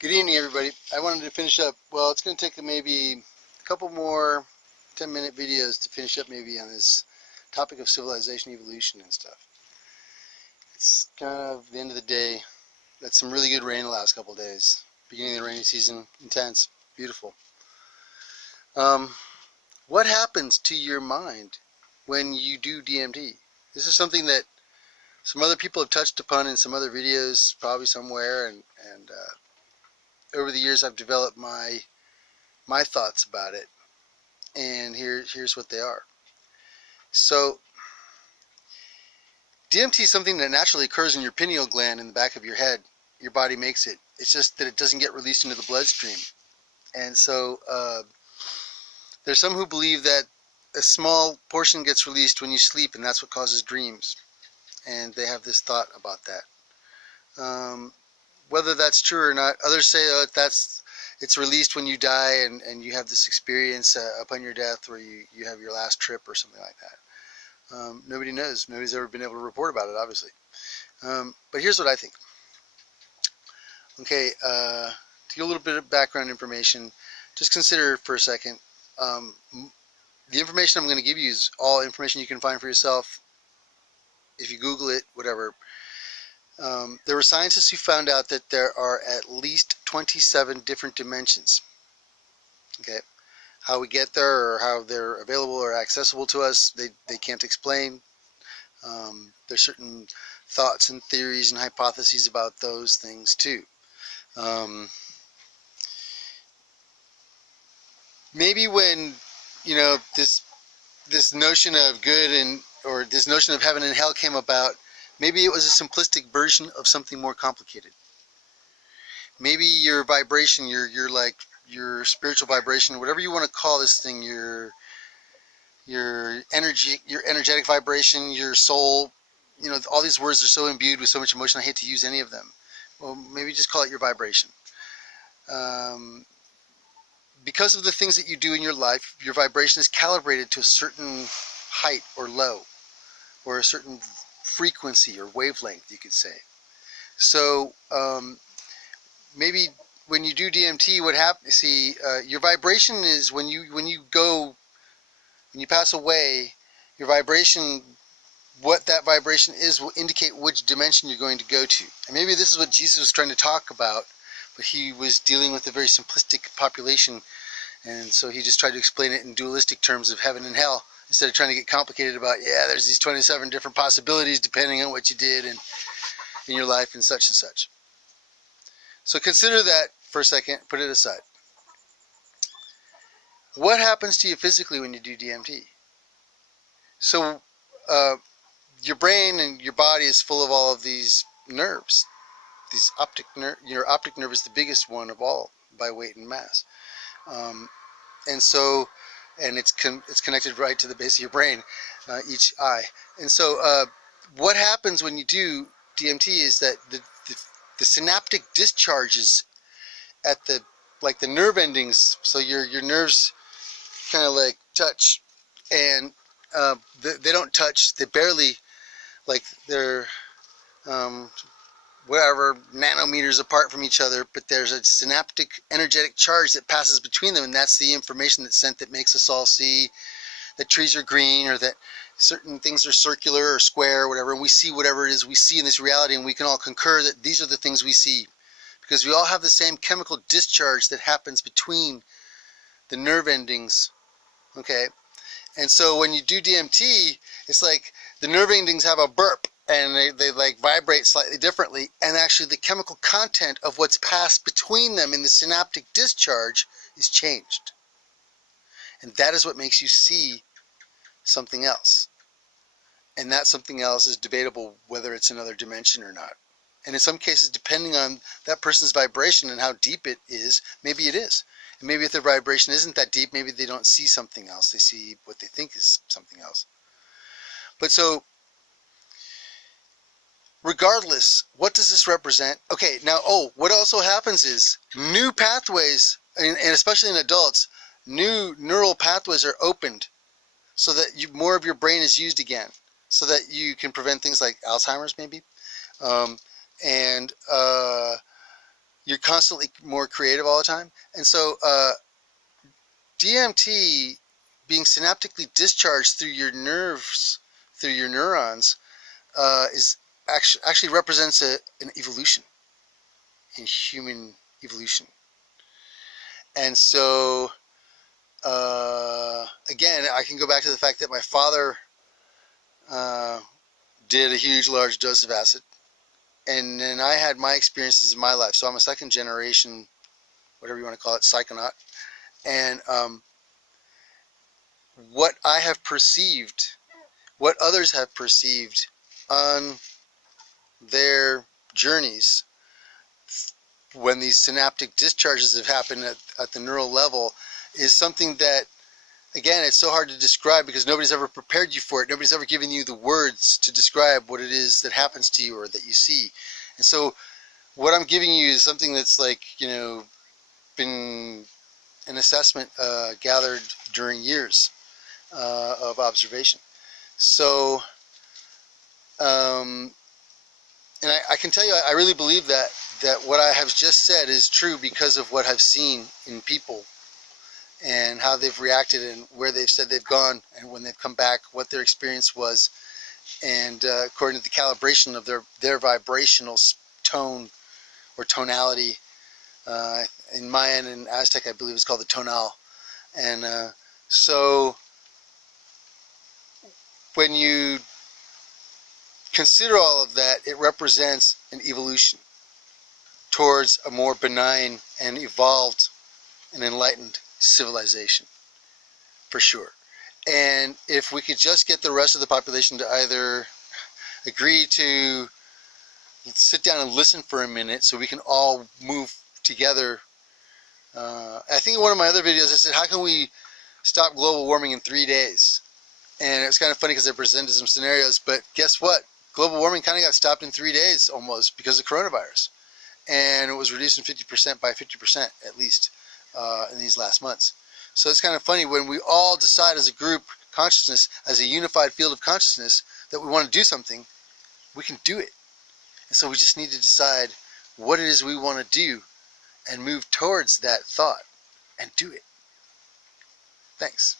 Good evening, everybody. I wanted to finish up. Well, it's going to take maybe a couple more 10-minute videos to finish up maybe on this topic of civilization, evolution, and stuff. It's kind of the end of the day. Got some really good rain the last couple of days. Beginning of the rainy season, intense, beautiful. What happens to your mind when you do DMT? This is something that some other people have touched upon in some other videos, probably somewhere, and over the years I've developed my thoughts about it, and here's what they are. So DMT is something that naturally occurs in your pineal gland in the back of your head. Your body makes it. It's just that it doesn't get released into the bloodstream. And so there's some who believe that a small portion gets released when you sleep, and that's what causes dreams. And they have this thought about that. Whether that's true or not, others say it's released when you die, and you have this experience upon your death where you have your last trip or something like that. Nobody knows. Nobody's ever been able to report about it, obviously. But here's what I think. Okay, to get a little bit of background information, just consider for a second, the information I'm going to give you is all information you can find for yourself. If you Google it, whatever. There were scientists who found out that there are at least 27 different dimensions. Okay, how we get there or how they're available or accessible to us, they can't explain. There's certain thoughts and theories and hypotheses about those things too. Maybe when this notion of good or this notion of heaven and hell came about, maybe it was a simplistic version of something more complicated. Maybe your vibration, your spiritual vibration, whatever you want to call this thing, your energy, your energetic vibration, your soul, all these words are so imbued with so much emotion, I hate to use any of them. Well, maybe just call it your vibration. Because of the things that you do in your life, your vibration is calibrated to a certain height or low, or a certain frequency or wavelength, you could say. So maybe when you do DMT, what happens? See, your vibration is when you pass away, your vibration, what that vibration is, will indicate which dimension you're going to go to. And maybe this is what Jesus was trying to talk about, but he was dealing with a very simplistic population, and so he just tried to explain it in dualistic terms of heaven and hell, instead of trying to get complicated about, there's these 27 different possibilities depending on what you did in your life and such and such. So consider that for a second, put it aside. What happens to you physically when you do DMT? So your brain and your body is full of all of these nerves. These optic nerve, your optic nerve is the biggest one of all by weight and mass. And it's connected right to the base of your brain, each eye. And so what happens when you do DMT is that the synaptic discharges at the nerve endings, so your nerves kind of like touch, and they don't touch, they barely, they're whatever nanometers apart from each other, but there's a synaptic energetic charge that passes between them, and that's the information that's sent that makes us all see that trees are green, or that certain things are circular or square or whatever, and we see whatever it is we see in this reality, and we can all concur that these are the things we see, because we all have the same chemical discharge that happens between the nerve endings. Okay, and so when you do DMT, it's like the nerve endings have a burp, and they vibrate slightly differently, and actually the chemical content of what's passed between them in the synaptic discharge is changed. And that is what makes you see something else. And that something else is debatable whether it's another dimension or not. And in some cases, depending on that person's vibration and how deep it is, maybe it is. And maybe if their vibration isn't that deep, maybe they don't see something else. They see what they think is something else. But so, regardless, what does this represent? Okay, now, what also happens is new pathways, and especially in adults, new neural pathways are opened so that more of your brain is used again, so that you can prevent things like Alzheimer's maybe. And you're constantly more creative all the time. And so DMT being synaptically discharged through your nerves, through your neurons, is actually represents an evolution in human evolution. And so again, I can go back to the fact that my father did a huge, large dose of acid, and then I had my experiences in my life. So I'm a second generation, whatever you want to call it, psychonaut. And what I have perceived, what others have perceived on their journeys when these synaptic discharges have happened at the neural level, is something that, again, it's so hard to describe because nobody's ever prepared you for it. Nobody's ever given you the words to describe what it is that happens to you or that you see. And so what I'm giving you is something that's like, you know, been an assessment gathered during years of observation. So, and I can tell you, I really believe that what I have just said is true because of what I've seen in people and how they've reacted and where they've said they've gone and when they've come back, what their experience was, and according to the calibration of their vibrational tone or tonality. In Mayan and Aztec, I believe it's called the tonal. And so when you consider all of that, it represents an evolution towards a more benign and evolved and enlightened civilization, for sure. And if we could just get the rest of the population to either agree to sit down and listen for a minute so we can all move together. I think in one of my other videos I said, how can we stop global warming in 3 days? And it was kind of funny because I presented some scenarios, but guess what? Global warming kind of got stopped in 3 days almost because of coronavirus. And it was reduced in 50% by 50% at least in these last months. So it's kind of funny when we all decide as a group consciousness, as a unified field of consciousness, that we want to do something, we can do it. And so we just need to decide what it is we want to do and move towards that thought and do it. Thanks.